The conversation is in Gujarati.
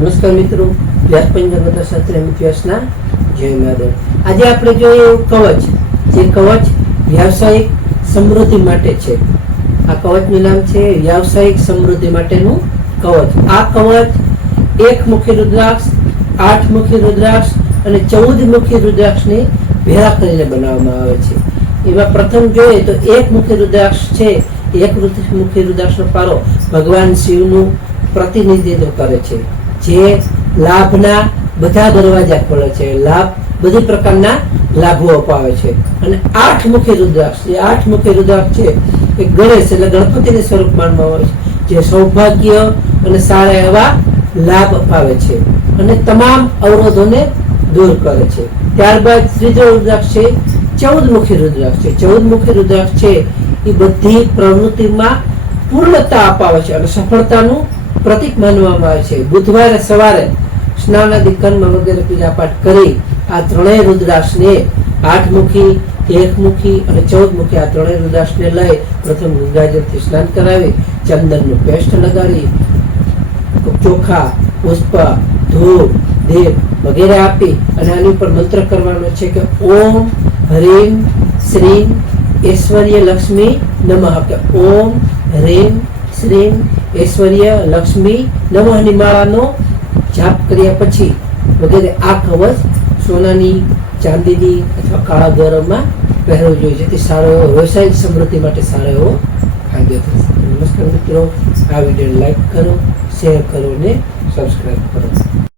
નમસ્કાર મિત્રો, વ્યાસ પંચમૃત શાસ્ત્ર વ્યાસના જય મહાદેવ. આજે આપણે જોઈએ કવચ, જે કવચ વ્યાવસાયિક સમૃદ્ધિ માટે છે. આ કવચનું નામ છે વ્યાવસાયિક સમૃદ્ધિ માટેનું કવચ. આ કવચ 1 મુખી રુદ્રાક્ષ, 8 મુખી રુદ્રાક્ષ અને 14 મુખી રુદ્રાક્ષને ભેગા કરીને બનાવવામાં આવે છે. એમાં પ્રથમ જોઈએ તો 1 મુખી રુદ્રાક્ષ છે. 1 મુખી રુદ્રાક્ષનો પારો ભગવાન શિવનું પ્રતિનિધિત્વ કરે છે, જે લાભના બધા દરવાજા ખોલે છે, બધી પ્રકારના લાભો અપાવે છે. અને 8 મુખી રુદ્રાક્ષ, જે 8 મુખી રુદ્રાક્ષ છે એ ગણેશ એટલે ગણપતિનું સ્વરૂપ માનવામાં આવે છે, જે સૌભાગ્ય અને સારા એવા લાભ અપાવે છે અને તમામ અવરોધોને દૂર કરે છે. ત્યારબાદ ત્રીજો રુદ્રાક્ષ છે 14 મુખી રુદ્રાક્ષ છે. 14 મુખી રુદ્રાક્ષ છે એ બધી પ્રવૃત્તિમાં પૂર્ણતા અપાવે છે અને સફળતાનું પ્રતીક માનવામાં આવે છે. બુધવારે સવારે સ્નાનાદિ કર્મ વગેરે પૂજા પાઠ કરી આ ત્રણેય રુદ્રાક્ષને 8 મુખી, 1 મુખી અને 14 મુખી આ ત્રણેય રુદ્રાક્ષને લઈ પ્રથમ ગંગાજળથી સ્નાન કરાવી, ચંદનનું પેસ્ટ લગાડી, ચોખા, પુષ્પ, ધૂપ, દીપ વગેરે આપી અને આની ઉપર મંત્ર કરવાનો છે કે ઓમ હરીમ શ્રીમ ઐશ્વર્ય લક્ષ્મી નમઃ, કે ઓમ હરીમ શ્રીમ ઐશ્વર્ય લક્ષ્મી નમઃની માળાનો જાપ કર્યા પછી વગેરે આ કવચ સોનાની, ચાંદીની અથવા કાળા દોરામાં પહેરવું જોઈએ, જેથી સારો એવો વ્યવસાયિક સમૃદ્ધિ માટે સારો એવો ફાયદો થશે. નમસ્કાર મિત્રો, આ વિડીયો લાઈક કરો, શેર કરો અને સબસ્ક્રાઈબ કરો.